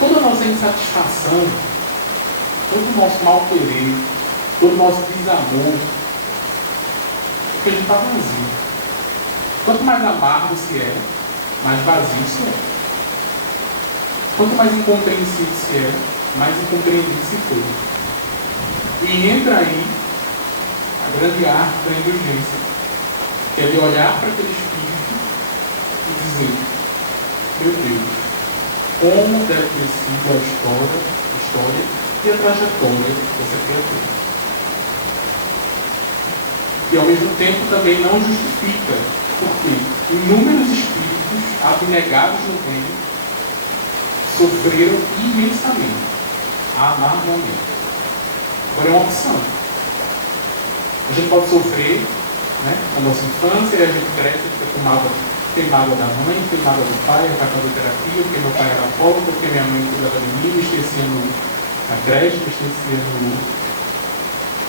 Toda a nossa insatisfação, todo o nosso mal-querer, todo o nosso desamor, porque a gente está vazio. Quanto mais amargo se é, mais vazio se é. Quanto mais incompreensível se é, mais incompreendido se foi. E entra aí a grande arte da indulgência, que é de olhar para aquele espírito e dizer: meu Deus, como deve ter sido a história e a trajetória dessa criatura. E ao mesmo tempo também não justifica, porque inúmeros espíritos abnegados no bem sofreram imensamente, amargamente. Agora é uma opção. A gente pode sofrer, né, na nossa infância, e a gente cresce, tem mágoa da mãe, tem mágoa do pai, vai fazer terapia, porque meu pai era alcoólatra, porque minha mãe cuidava de mim, me esquecia na creche, me esquecia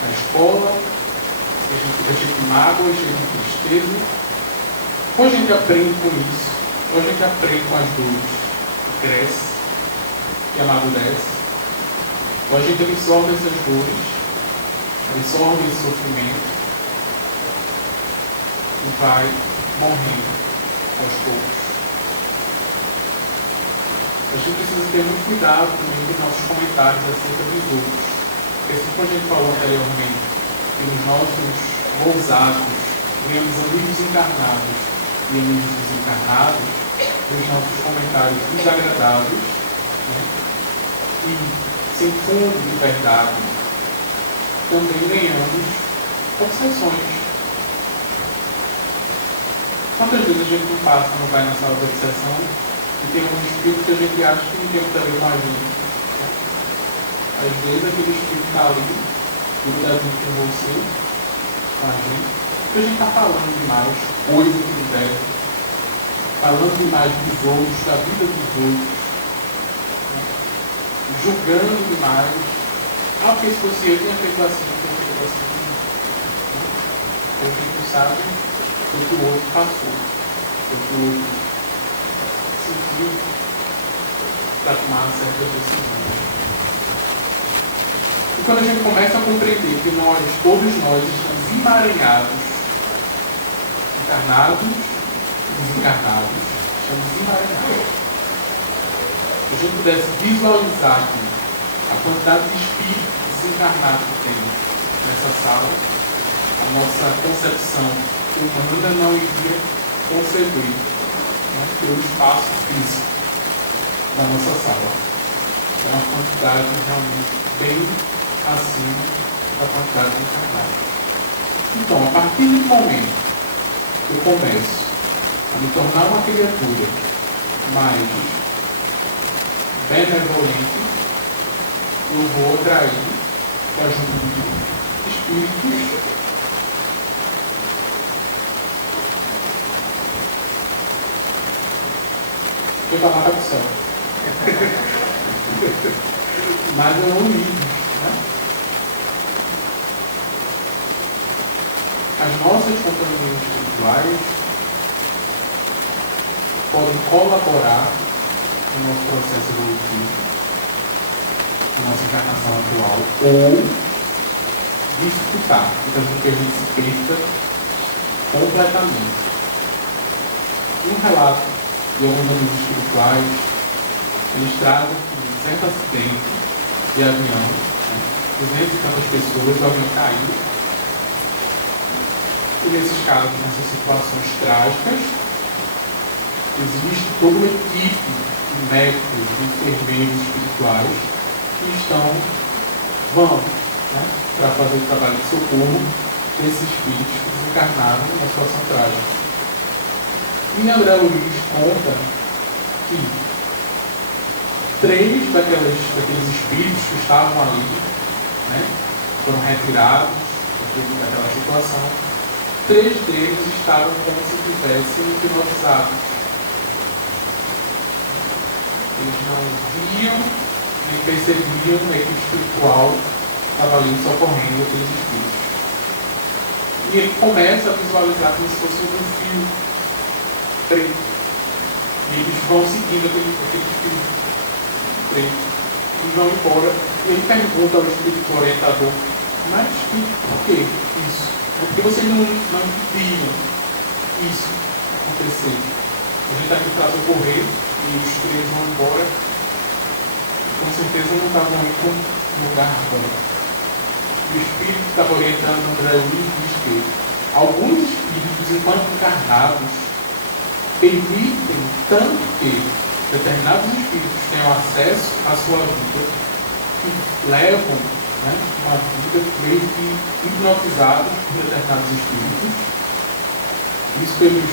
na escola, a gente fica cheio de mágoa, cheio de tristeza. Ou a gente aprende com isso, ou a gente aprende com as dores, cresce e amadurece, ou a gente absorve essas dores, absorve esse sofrimento e vai morrendo aos poucos. A gente precisa ter muito cuidado também com nossos comentários acerca dos outros. Porque assim como a gente falou anteriormente, que nos nossos bons atos vemos amigos encarnados e amigos desencarnados, os nossos comentários desagradáveis, né, e sem fundo de verdade, também ganhamos obsessões. Quantas vezes a gente não passa, não vai na sala de obsessão e tem algum espírito que a gente acha que não tem muito a ver com a gente, né? Às vezes aquele espírito está ali, grudadinho com você, com a gente, porque a gente está falando demais, coisa que não deve, falando demais dos outros, da vida dos outros, né? Julgando demais. Ah, porque se fosse eu, tinha feito assim, tinha feito assim. A gente não sabe o que o outro passou, o que o outro sentiu para tomar certas decisões. E quando a gente começa a compreender que todos nós estamos emaranhados, encarnados e desencarnados, estamos emaranhados. Se a gente pudesse visualizar aqui a quantidade de espíritos desencarnados que tem nessa sala, a nossa concepção humana não iria conceber, né, pelo espaço físico da nossa sala. É uma quantidade realmente bem acima da quantidade de encarnados. Então, a partir do momento que eu começo a me tornar uma criatura mais benevolente, eu vou atrair a ajuda de espíritos que vai lá para o céu. Mas eu não ligo, né? As nossas companhias espirituais podem colaborar no nosso processo evolutivo, na nossa encarnação atual, ou dificultar, fazendo que a gente se perca completamente. Um relato de alguns amigos espirituais, eles trazem que em certo acidente de avião, 200 e tantas pessoas, o avião caiu. E nesses casos, nessas situações trágicas, existe toda uma equipe de médicos, de enfermeiros espirituais que vão, né, para fazer o trabalho de socorro desses espíritos que desencarnaram numa situação trágica. E André Luiz conta que 3 daqueles espíritos que estavam ali, né, foram retirados daquela situação. 3 deles estavam como se estivessem hipnotizados. Eles não viam nem percebiam a equipe espiritual estava ali socorrendo aqueles espíritos. E ele começa a visualizar como se fosse um fio preto. E eles vão seguindo aquele fio preto. E vão embora. E ele pergunta ao espírito orientador: mas por que isso? Por que vocês não impediam isso acontecer? A gente está aqui para socorrer e os 3 vão embora. Com certeza não estavam indo no lugar bom. O espírito que estava orientando André Luiz diz que alguns espíritos, enquanto encarnados, permitem tanto que determinados espíritos tenham acesso à sua vida e levam, né, uma vida meio que hipnotizados por determinados espíritos. Isso pelos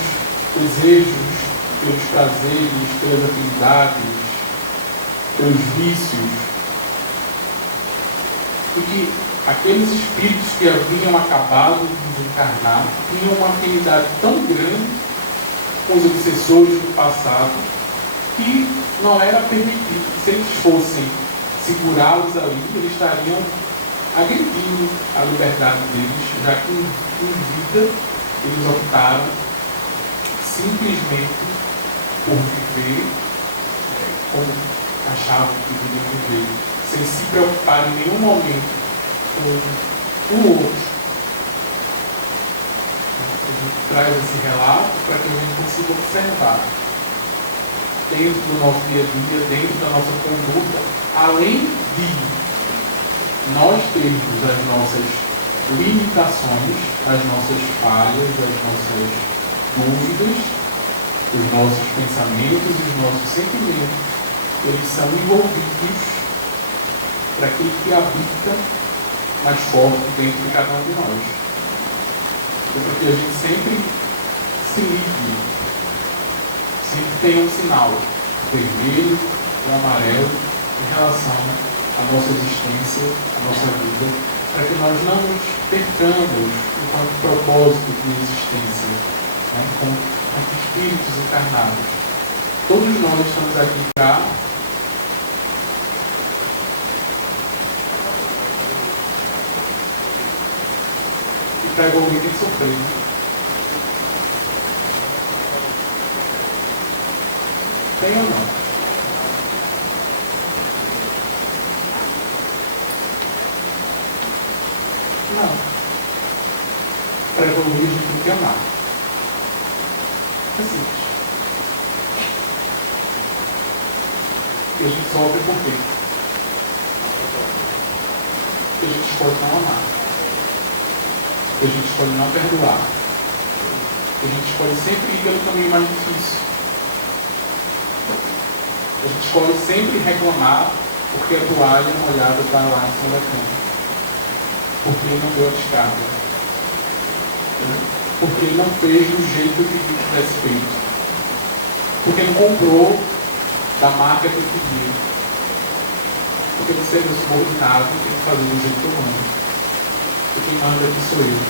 desejos, pelos prazeres, pelas afinidades, pelos vícios. E que aqueles espíritos que haviam acabado de desencarnar tinham uma afinidade tão grande com os obsessores do passado que não era permitido. Se eles fossem segurá-los ali, eles estariam agredindo a liberdade deles, já que em vida eles optaram simplesmente por viver como achavam que deviam viver, sem se preocupar em nenhum momento com o outro. A gente traz esse relato para que a gente consiga observar dentro do nosso dia a dia, dentro da nossa conduta, além de nós termos as nossas limitações, as nossas falhas, as nossas dúvidas, os nossos pensamentos e os nossos sentimentos. Eles são envolvidos para aquele que habita mais forte dentro de cada um de nós. Então, para que a gente sempre se ligue, sempre tenha um sinal vermelho ou amarelo em relação à nossa existência, à nossa vida, para que nós não nos percamos enquanto propósito de existência, né, como espíritos encarnados. Todos nós estamos aqui para evoluir e sofrer. Tem ou não? Não. Para evoluir a gente tem que amar. É simples. E a gente sofre por quê? Porque a gente escolhe não amar. Porque a gente escolhe não perdoar. A gente escolhe sempre ir pelo caminho mais difícil. A gente escolhe sempre reclamar porque a toalha molhada está lá em cima da cama. Porque ele não deu a descarga. Porque ele não fez do jeito que ele tivesse feito. Porque não comprou da marca que eu pedi. Porque você é meu subordinado e tem que fazer do jeito que eu mando. E quem manda aqui sou eu.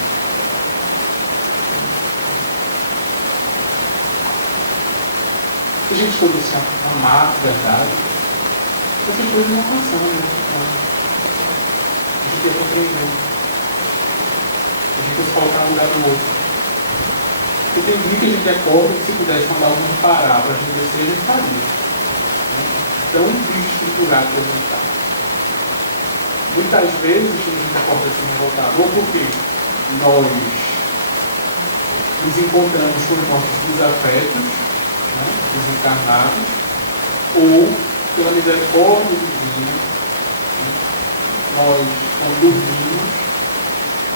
Se a gente escolhesse amar de verdade, essas coisas não passam, né? A gente ia compreender. A gente ia se colocar no lugar do outro. Porque tem dia que a gente acorda e se pudesse mandar alguém parar para a gente descer, a gente faria. Tão desestruturado que a gente está. Muitas vezes a gente acorda assim revoltado, ou porque nós nos encontramos com os nossos desafetos, né, desencarnados, ou pela misericórdia divina, nós quando dormimos,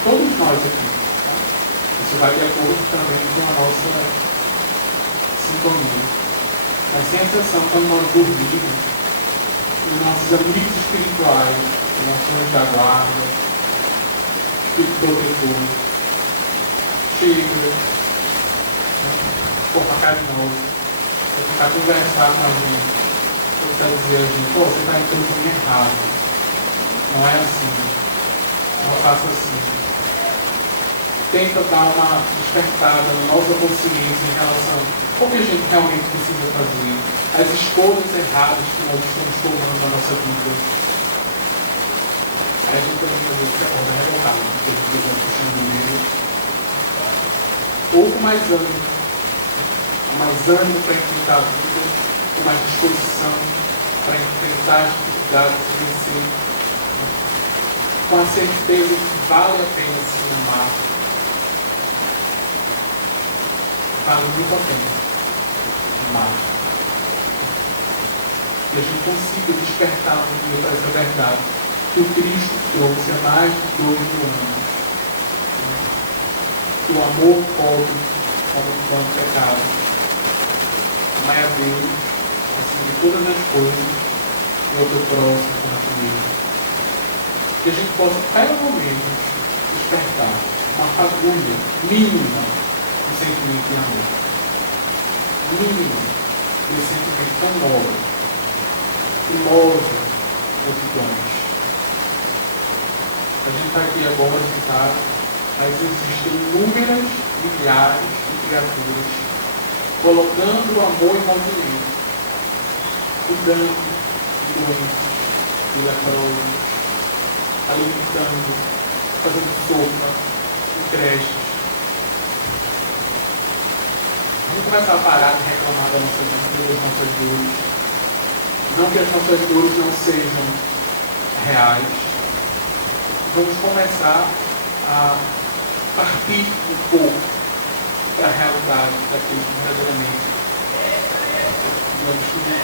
todos nós aqui. Isso vai de acordo também com a nossa sintonia. Mas sem exceção, quando nós dormimos, os nossos amigos espirituais, os nossos anjos da guarda, espírito protetor, chega, forma carinhosa, vai tentar conversar com a gente, vai tentar dizer a gente, pô, você está indo pelo caminho errado. Não é assim. Não faça assim. Tenta dar uma despertada na nossa consciência em relação ao que a gente realmente precisa fazer, as escolhas erradas que nós estamos tomando na nossa vida. Aí a gente também às vezes se acorda revoltado, porque a gente está puxando o meio. Ou com mais ânimo para enfrentar a vida, com mais disposição para enfrentar as dificuldades de vencer, com a certeza que vale a pena se amar. Vale muito a pena amar. E a gente consiga despertar um dia para essa verdade que o Cristo trouxe há mais de 2 mil anos. Que o amor cobre como um plano pecado. Amai a Deus acima de todas as coisas e ao teu próximo como a ti mesmo. Que a gente possa, pelo menos, despertar uma fagulha mínima de sentimento de amor. Mínimo de sentimento tão novo, que move multidões. A gente está aqui agora sentado, mas existem inúmeras milhares de criaturas colocando o amor em movimento, cuidando de doentes, de leprosos, alimentando, fazendo sopa, em creches. Vamos começar a parar de reclamar das nossas dores. Não que as nossas dores não sejam reais. Vamos começar a partir um pouco para a realidade daquilo que verdadeiramente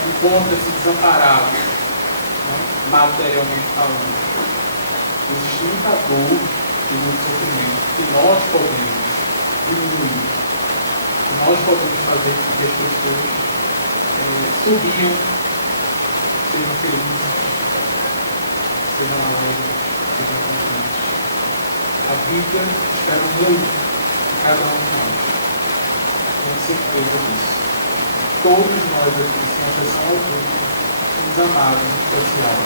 encontra-se desamparado, né, materialmente falando. Existe muita dor e muito sofrimento que nós podemos diminuir. Nós podemos fazer com que as pessoas sorriam, sejam felizes, sejam alegres, sejam contentes. A vida espera muito de cada um de nós. Tenho certeza disso. Todos nós aqui, sem exceção alguma, somos amados em especial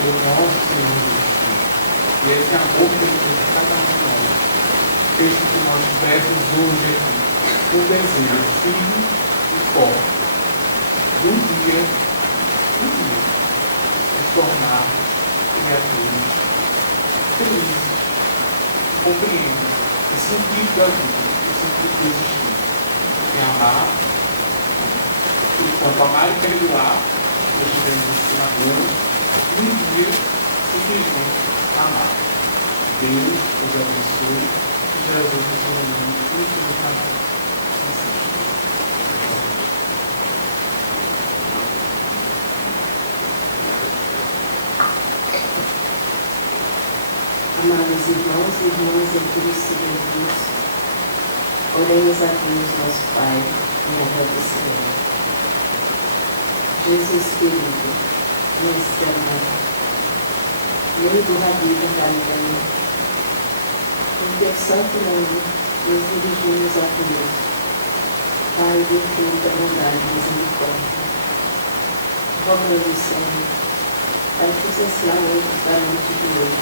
pelo nosso Senhor Jesus Cristo. E esse amor que Ele fez a cada um de nós fez com que nós tivéssemos hoje aqui um desejo firme e forte de um dia, nos tornar criaturas felizes, que compreendem o sentido da vida, o sentido de existir, de amar, e quanto amar e perdoar, nós devemos ensinar um dia simplesmente amar. Deus os abençoe e Jesus nos ilumine infinitamente. Amados irmãos e irmãs em Cristo Jesus, Oremos a Deus, nosso Pai, em agradecimento. Jesus querido, Mestre amado, Rei do Rabi da Galileia, em teu santo nome nos dirigimos ao Deus, Pai do Filho da bondade e misericórdia. Rogamos, Senhor, para que os ensinamentos da noite de hoje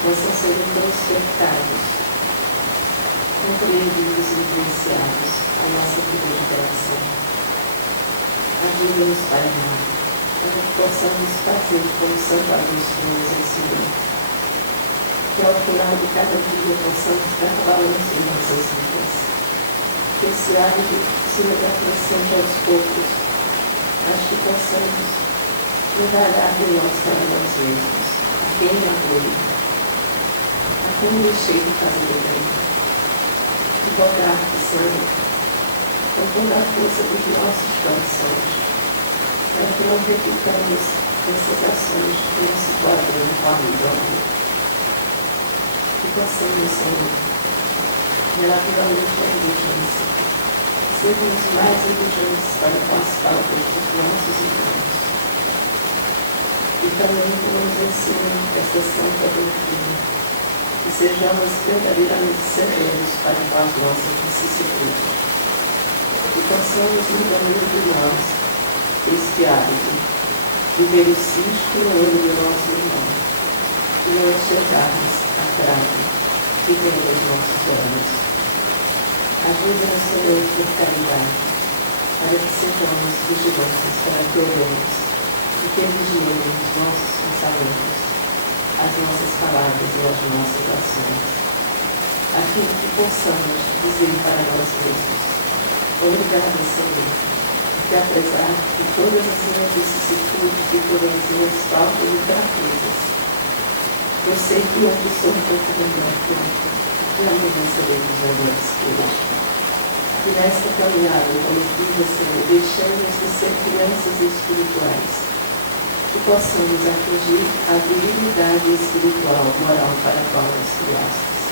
possam ser despertados, compreendidos e influenciados a nossa vida de coração. Ajuda-nos, Pai amado, para que possamos fazer como Santo Agostinho nos ensinou, que ao final de cada dia possamos dar balanço em nossas vidas, que esse hábito se acrescente aos poucos, mas que possamos indagar de nós para nós mesmos, a quem é apoio, a quem nos cheio de fazer o bem, e rogar-te, Senhor, com toda a força dos nossos corações, para que não repitamos essas ações que não se guardam no amor do amor. Que possamos, Senhor, relativamente à indulgência, sermos mais indulgentes para com as faltas dos nossos irmãos. E também que nos ensine esta santa doutrina, que sejamos verdadeiramente severos para com as nossas vicissitudes. Que possamos entender de nós este hábito de ver o cisco no olho do nosso irmão e não enxergarmos a trave que vem dos nossos olhos. Ajuda-nos, Senhor, por caridade, para que sejamos vigilantes, para que oremos e que vigiemos os nossos pensamentos, as nossas palavras e as nossas ações, a fim de que possamos dizer para nós mesmos: obrigado, Senhor, porque apesar de todas as minhas vicissitudes e todas as minhas faltas e fraquezas, eu sei que hoje sou um pouco melhor que ontem, e amanhã seremos melhores que hoje. E nesta caminhada coletiva, Senhor, deixamos de ser crianças espirituais, que possamos atingir a virilidade espiritual, moral para a qual nos criastes,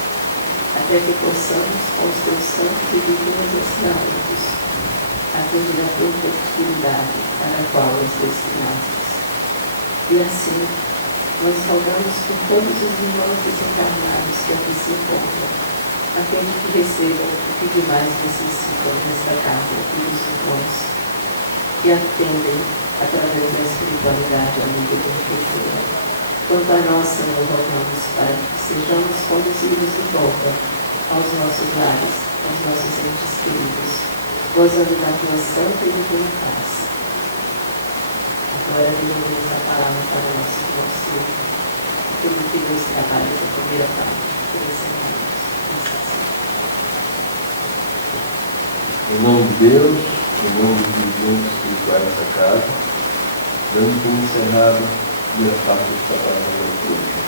até que possamos, com os teus santos e divinos ensinamentos, atingir a perfectibilidade para a qual nos destinastes. E assim, nós rogamos por todos os irmãos desencarnados que aqui se encontram, a fim de que recebam o que de mais necessitam nesta casa e dos irmãos, que atendem através da espiritualidade amiga e perfeitura. Quanto a nós, Senhor, rogamos para que sejamos conduzidos de volta aos nossos lares, aos nossos entes queridos, gozando da tua santa e divina paz. Agora diremos a palavra para o nosso irmão, tudo que Deus trabalha na primeira parte, por esse momento. Em nome de Deus, em nome dos irmãos espirituais dessa casa, dando como encerrado a primeira parte do trabalho da leitura.